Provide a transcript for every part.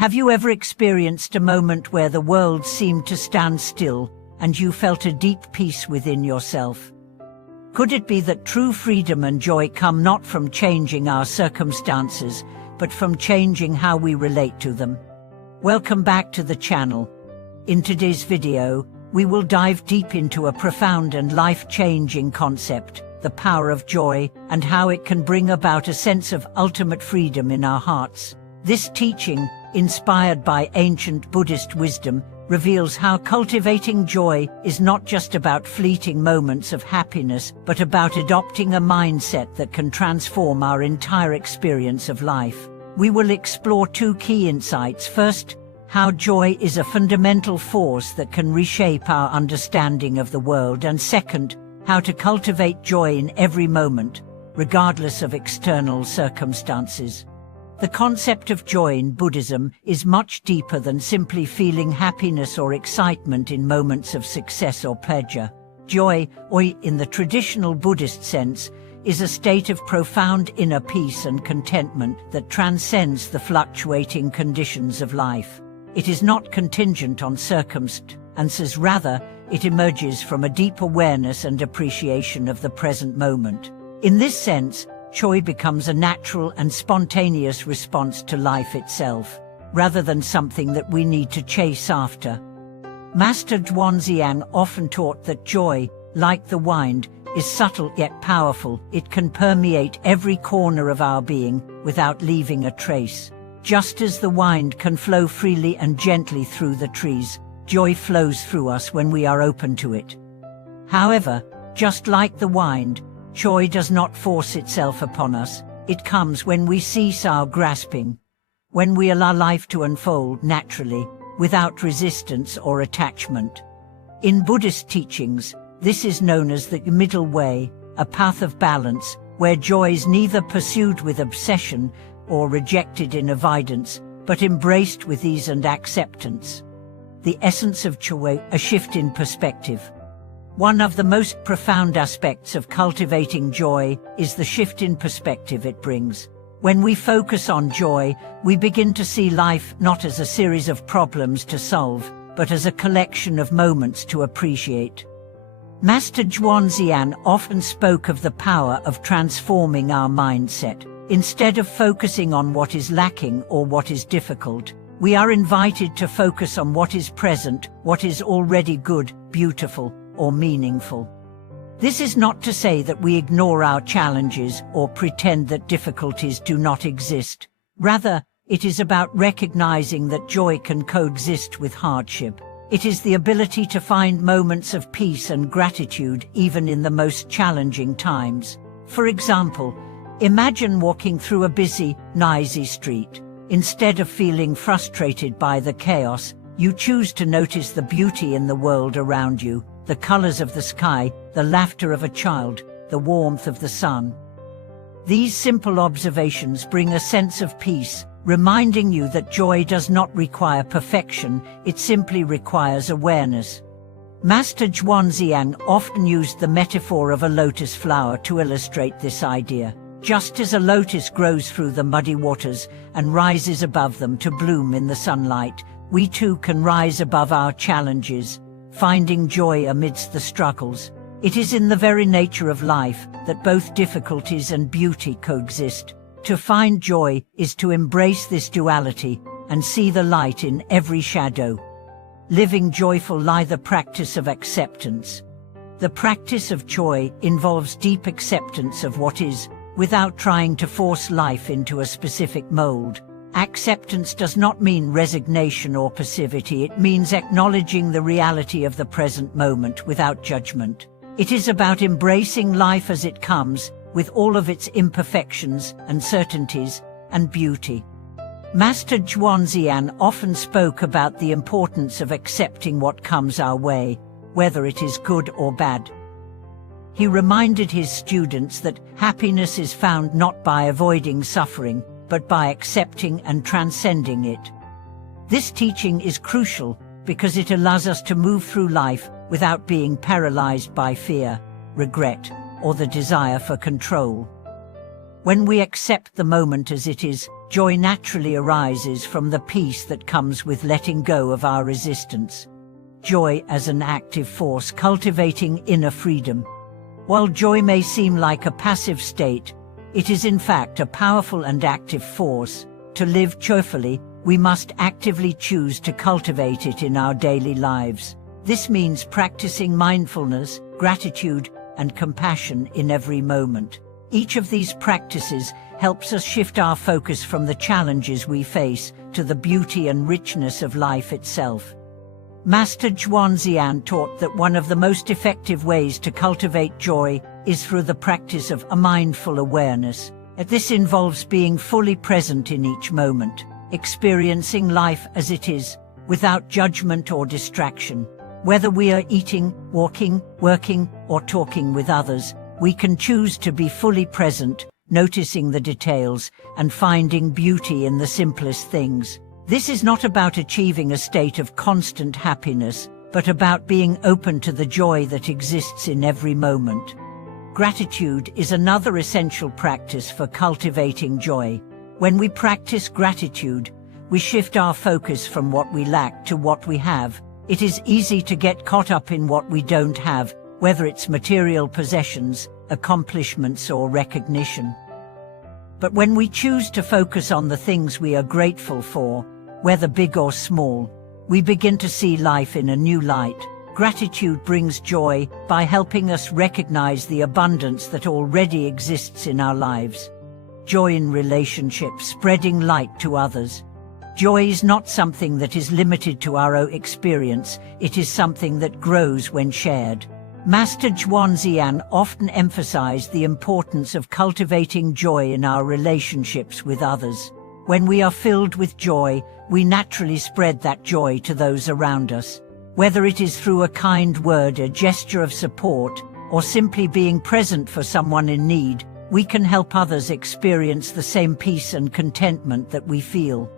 Have you ever experienced a moment where the world seemed to stand still and you felt a deep peace within yourself? Could it be that true freedom and joy come not from changing our circumstances, but from changing how we relate to them? Welcome back to the channel. In today's video, we will dive deep into a profound and life-changing concept, the power of joy, and how it can bring about a sense of ultimate freedom in our hearts. This teaching, inspired by ancient Buddhist wisdom, reveals how cultivating joy is not just about fleeting moments of happiness, but about adopting a mindset that can transform our entire experience of life. We will explore two key insights. First, how joy is a fundamental force that can reshape our understanding of the world, and second, how to cultivate joy in every moment, regardless of external circumstances. The concept of joy in Buddhism is much deeper than simply feeling happiness or excitement in moments of success or pleasure. Joy, or in the traditional Buddhist sense, is a state of profound inner peace and contentment that transcends the fluctuating conditions of life. It is not contingent on circumstances, rather, it emerges from a deep awareness and appreciation of the present moment. In this sense, joy becomes a natural and spontaneous response to life itself, rather than something that we need to chase after. Master Zhuangzi often taught that joy, like the wind, is subtle yet powerful. It can permeate every corner of our being without leaving a trace. Just as the wind can flow freely and gently through the trees, joy flows through us when we are open to it. However, just like the wind, joy does not force itself upon us. It comes when we cease our grasping, when we allow life to unfold naturally, without resistance or attachment. In Buddhist teachings, this is known as the middle way, a path of balance, where joy is neither pursued with obsession or rejected in avoidance, but embraced with ease and acceptance. The essence of joy, a shift in perspective. One of the most profound aspects of cultivating joy is the shift in perspective it brings. When we focus on joy, we begin to see life not as a series of problems to solve, but as a collection of moments to appreciate. Master Zhuangzi often spoke of the power of transforming our mindset. Instead of focusing on what is lacking or what is difficult, we are invited to focus on what is present, what is already good, beautiful, or meaningful. This is not to say that we ignore our challenges or pretend that difficulties do not exist. Rather, it is about recognizing that joy can coexist with hardship. It is the ability to find moments of peace and gratitude even in the most challenging times. For example, imagine walking through a busy, noisy street. Instead of feeling frustrated by the chaos, you choose to notice the beauty in the world around you, the colors of the sky, the laughter of a child, the warmth of the sun. These simple observations bring a sense of peace, reminding you that joy does not require perfection, it simply requires awareness. Master Zhuangzi often used the metaphor of a lotus flower to illustrate this idea. Just as a lotus grows through the muddy waters and rises above them to bloom in the sunlight, we too can rise above our challenges, finding joy amidst the struggles. It is in the very nature of life that both difficulties and beauty coexist. To find joy is to embrace this duality and see the light in every shadow. Living joyful lie the practice of acceptance. The practice of joy involves deep acceptance of what is, without trying to force life into a specific mold. Acceptance does not mean resignation or passivity. It means acknowledging the reality of the present moment without judgment. It is about embracing life as it comes, with all of its imperfections, uncertainties, and beauty. Master Zhuangzi often spoke about the importance of accepting what comes our way, whether it is good or bad. He reminded his students that happiness is found not by avoiding suffering, but by accepting and transcending it. This teaching is crucial because it allows us to move through life without being paralyzed by fear, regret, or the desire for control. When we accept the moment as it is, Joy naturally arises from the peace that comes with letting go of our resistance. Joy as an active force cultivating inner freedom. While joy may seem like a passive state, it is in fact a powerful and active force. To live joyfully, we must actively choose to cultivate it in our daily lives. This means practicing mindfulness, gratitude, and compassion in every moment. Each of these practices helps us shift our focus from the challenges we face to the beauty and richness of life itself. Master Zhuangzian taught that one of the most effective ways to cultivate joy is through the practice of a mindful awareness. This involves being fully present in each moment, experiencing life as it is, without judgment or distraction. Whether we are eating, walking, working, or talking with others, we can choose to be fully present, noticing the details, and finding beauty in the simplest things. This is not about achieving a state of constant happiness, but about being open to the joy that exists in every moment. Gratitude is another essential practice for cultivating joy. When we practice gratitude, we shift our focus from what we lack to what we have. It is easy to get caught up in what we don't have, whether it's material possessions, accomplishments, or recognition. But when we choose to focus on the things we are grateful for, whether big or small, we begin to see life in a new light. Gratitude brings joy by helping us recognize the abundance that already exists in our lives. Joy in relationships, spreading light to others. Joy is not something that is limited to our own experience, it is something that grows when shared. Master Zhuangzian often emphasized the importance of cultivating joy in our relationships with others. When we are filled with joy, we naturally spread that joy to those around us. Whether it is through a kind word, a gesture of support, or simply being present for someone in need, we can help others experience the same peace and contentment that we feel.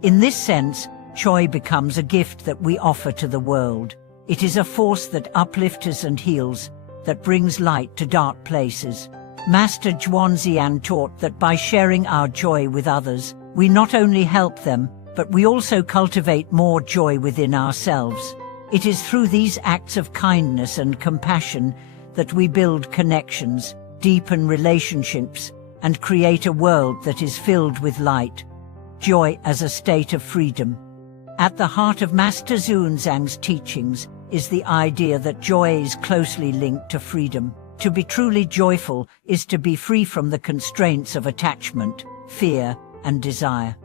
In this sense, joy becomes a gift that we offer to the world. It is a force that uplifts us and heals, that brings light to dark places. Master Zhuangzian taught that by sharing our joy with others, we not only help them, but we also cultivate more joy within ourselves. It is through these acts of kindness and compassion that we build connections, deepen relationships, and create a world that is filled with light. Joy as a state of freedom. At the heart of Master Xuanzang's teachings is the idea that joy is closely linked to freedom. To be truly joyful is to be free from the constraints of attachment, fear, and desire.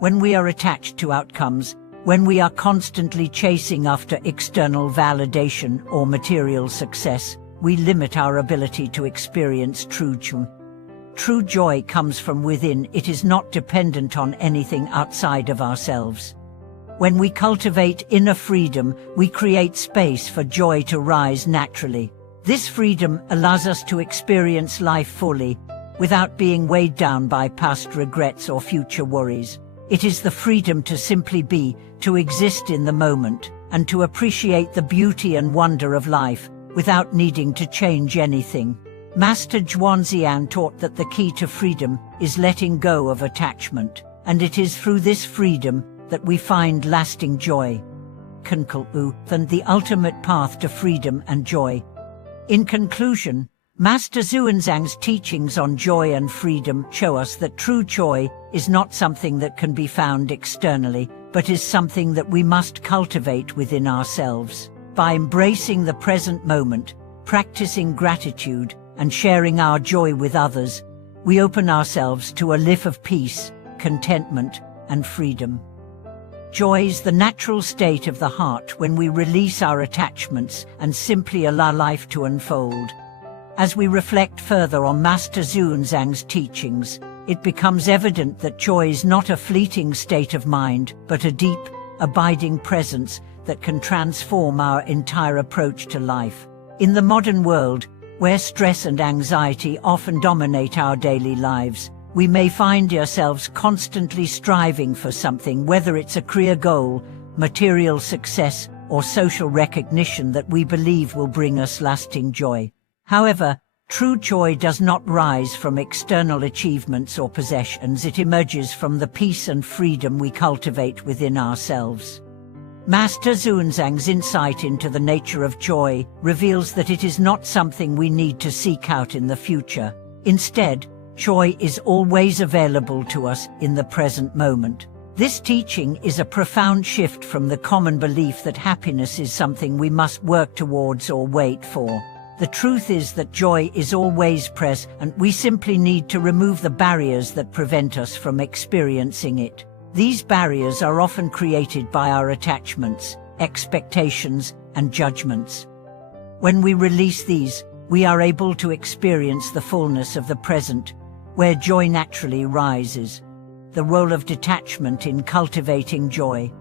When we are attached to outcomes, when we are constantly chasing after external validation or material success, we limit our ability to experience true joy. True joy comes from within, it is not dependent on anything outside of ourselves. When we cultivate inner freedom, we create space for joy to rise naturally. This freedom allows us to experience life fully, without being weighed down by past regrets or future worries. It is the freedom to simply be, to exist in the moment, and to appreciate the beauty and wonder of life, without needing to change anything. Master Zhuangzian taught that the key to freedom is letting go of attachment, and it is through this freedom that we find lasting joy. And the ultimate path to freedom and joy. In conclusion, Master Xuanzang's teachings on joy and freedom show us that true joy is not something that can be found externally, but is something that we must cultivate within ourselves. By embracing the present moment, practicing gratitude, and sharing our joy with others, we open ourselves to a life of peace, contentment, and freedom. Joy is the natural state of the heart when we release our attachments and simply allow life to unfold. As we reflect further on Master Xuanzang's teachings, it becomes evident that joy is not a fleeting state of mind, but a deep, abiding presence that can transform our entire approach to life. In the modern world, where stress and anxiety often dominate our daily lives, we may find ourselves constantly striving for something, whether it's a career goal, material success, or social recognition that we believe will bring us lasting joy. However, True joy does not rise from external achievements or possessions. It emerges from the peace and freedom we cultivate within ourselves. Master Xuanzang's insight into the nature of joy reveals that it is not something we need to seek out in the future. Instead, joy is always available to us in the present moment. This teaching is a profound shift from the common belief that happiness is something we must work towards or wait for. The truth is that joy is always present, and we simply need to remove the barriers that prevent us from experiencing it. These barriers are often created by our attachments, expectations, and judgments. When we release these, we are able to experience the fullness of the present, where joy naturally rises. The role of detachment in cultivating joy.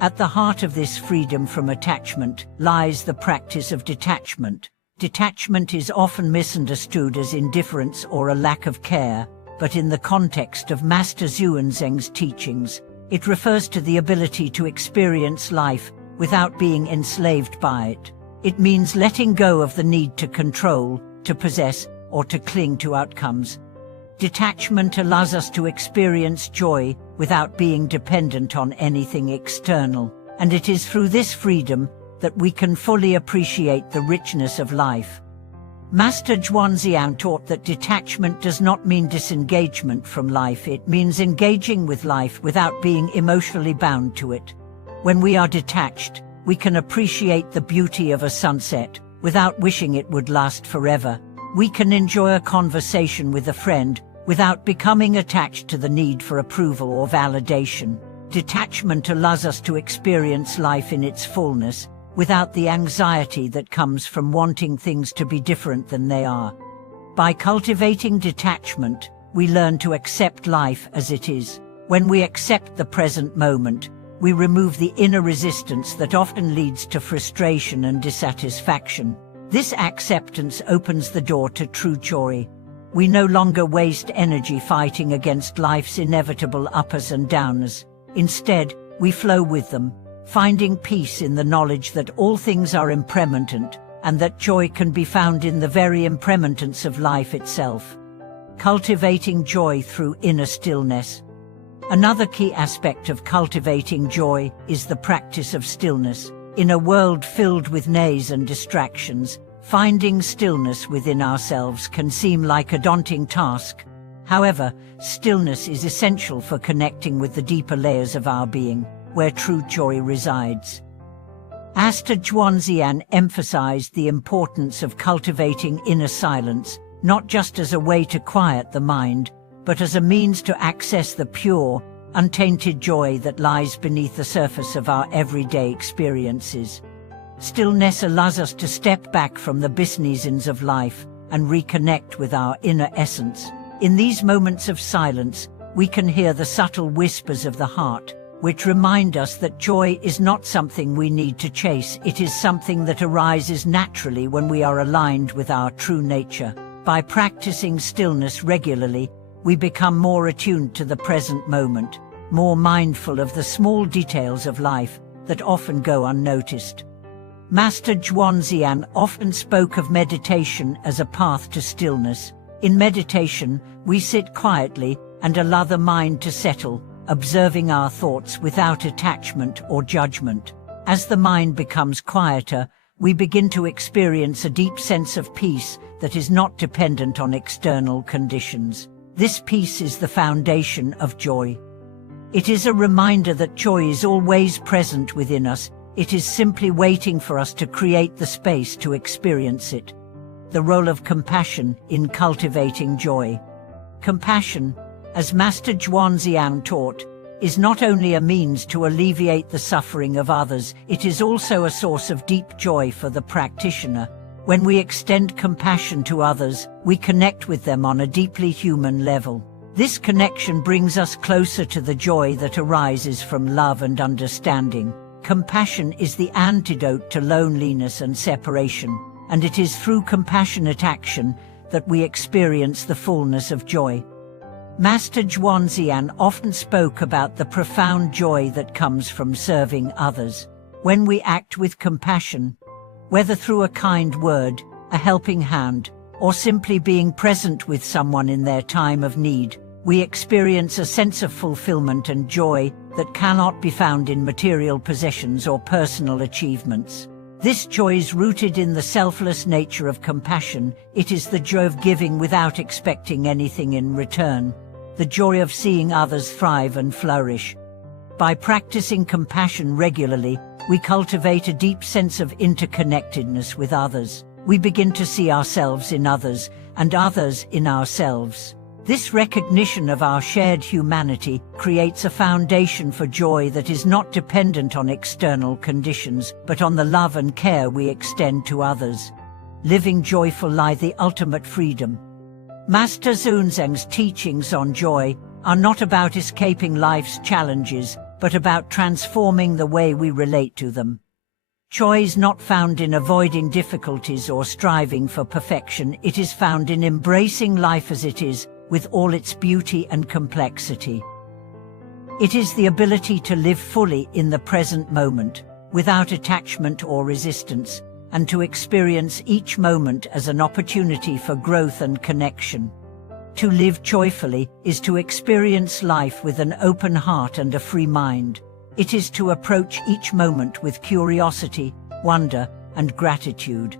At the heart of this freedom from attachment lies the practice of detachment. Detachment is often misunderstood as indifference or a lack of care, but in the context of Master Xuanzang's teachings, it refers to the ability to experience life without being enslaved by it. It means letting go of the need to control, to possess, or to cling to outcomes. Detachment allows us to experience joy without being dependent on anything external, and it is through this freedom that we can fully appreciate the richness of life. Master Xuanzang taught that detachment does not mean disengagement from life. It means engaging with life without being emotionally bound to it. When we are detached, we can appreciate the beauty of a sunset without wishing it would last forever. We can enjoy a conversation with a friend without becoming attached to the need for approval or validation. Detachment allows us to experience life in its fullness, without the anxiety that comes from wanting things to be different than they are. By cultivating detachment, we learn to accept life as it is. When we accept the present moment, we remove the inner resistance that often leads to frustration and dissatisfaction. This acceptance opens the door to true joy. We no longer waste energy fighting against life's inevitable uppers and downers. Instead, we flow with them, finding peace in the knowledge that all things are impermanent, and that joy can be found in the very impermanence of life itself. Cultivating joy through inner stillness. Another key aspect of cultivating joy is the practice of stillness. In a world filled with noise and distractions, finding stillness within ourselves can seem like a daunting task. However, stillness is essential for connecting with the deeper layers of our being, where true joy resides. Master Xuanzang emphasized the importance of cultivating inner silence, not just as a way to quiet the mind, but as a means to access the pure, untainted joy that lies beneath the surface of our everyday experiences. Stillness allows us to step back from the business of life and reconnect with our inner essence. In these moments of silence, we can hear the subtle whispers of the heart, which remind us that joy is not something we need to chase. It is something that arises naturally when we are aligned with our true nature. By practicing stillness regularly, we become more attuned to the present moment, more mindful of the small details of life that often go unnoticed. Master Xuanzang often spoke of meditation as a path to stillness. In meditation, we sit quietly and allow the mind to settle, observing our thoughts without attachment or judgment. As the mind becomes quieter, we begin to experience a deep sense of peace that is not dependent on external conditions. This peace is the foundation of joy. It is a reminder that joy is always present within us. It is simply waiting for us to create the space to experience it. The role of compassion in cultivating joy. Compassion, as Master Xuanzang taught, is not only a means to alleviate the suffering of others, it is also a source of deep joy for the practitioner. When we extend compassion to others, we connect with them on a deeply human level. This connection brings us closer to the joy that arises from love and understanding. Compassion is the antidote to loneliness and separation, and it is through compassionate action that we experience the fullness of joy. Master Xuanzang often spoke about the profound joy that comes from serving others. When we act with compassion, whether through a kind word, a helping hand, or simply being present with someone in their time of need, we experience a sense of fulfillment and joy that cannot be found in material possessions or personal achievements. This joy is rooted in the selfless nature of compassion. It is the joy of giving without expecting anything in return, the joy of seeing others thrive and flourish. By practicing compassion regularly, we cultivate a deep sense of interconnectedness with others. We begin to see ourselves in others, and others in ourselves. This recognition of our shared humanity creates a foundation for joy that is not dependent on external conditions, but on the love and care we extend to others. Living joyful lies the ultimate freedom. Master Xuanzang's teachings on joy are not about escaping life's challenges, but about transforming the way we relate to them. Joy is not found in avoiding difficulties or striving for perfection. It is found in embracing life as it is, with all its beauty and complexity. It is the ability to live fully in the present moment, without attachment or resistance, and to experience each moment as an opportunity for growth and connection. To live joyfully is to experience life with an open heart and a free mind. It is to approach each moment with curiosity, wonder, and gratitude.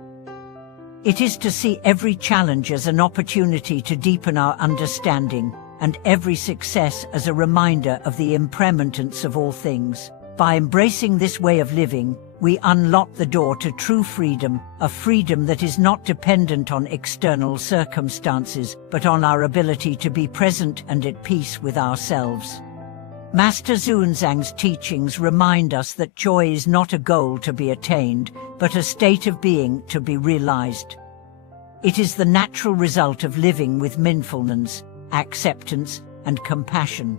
It is to see every challenge as an opportunity to deepen our understanding, and every success as a reminder of the impermanence of all things. By embracing this way of living, we unlock the door to true freedom, a freedom that is not dependent on external circumstances, but on our ability to be present and at peace with ourselves. Master Xuanzang's teachings remind us that joy is not a goal to be attained, but a state of being to be realized. It is the natural result of living with mindfulness, acceptance, and compassion.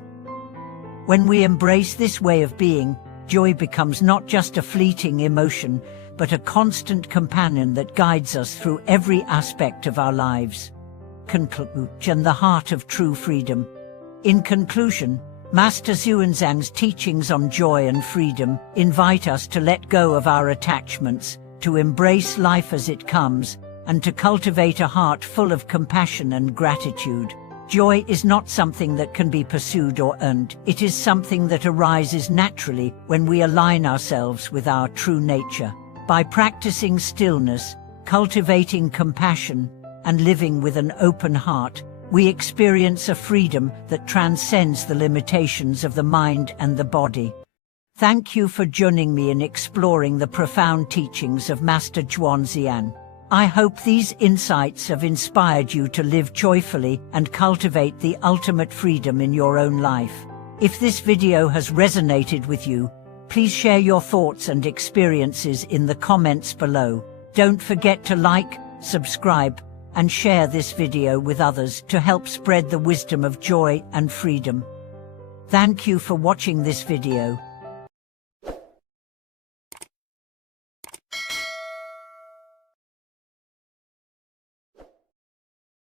When we embrace this way of being, joy becomes not just a fleeting emotion, but a constant companion that guides us through every aspect of our lives. Conclusion: the heart of true freedom. In conclusion, Master Xuanzang's teachings on joy and freedom invite us to let go of our attachments, to embrace life as it comes, and to cultivate a heart full of compassion and gratitude. Joy is not something that can be pursued or earned. It is something that arises naturally when we align ourselves with our true nature. By practicing stillness, cultivating compassion, and living with an open heart, we experience a freedom that transcends the limitations of the mind and the body. Thank you for joining me in exploring the profound teachings of Master Xuanzang. I hope these insights have inspired you to live joyfully and cultivate the ultimate freedom in your own life. If this video has resonated with you, please share your thoughts and experiences in the comments below. Don't forget to like, subscribe, and share this video with others to help spread the wisdom of joy and freedom. Thank you for watching this video.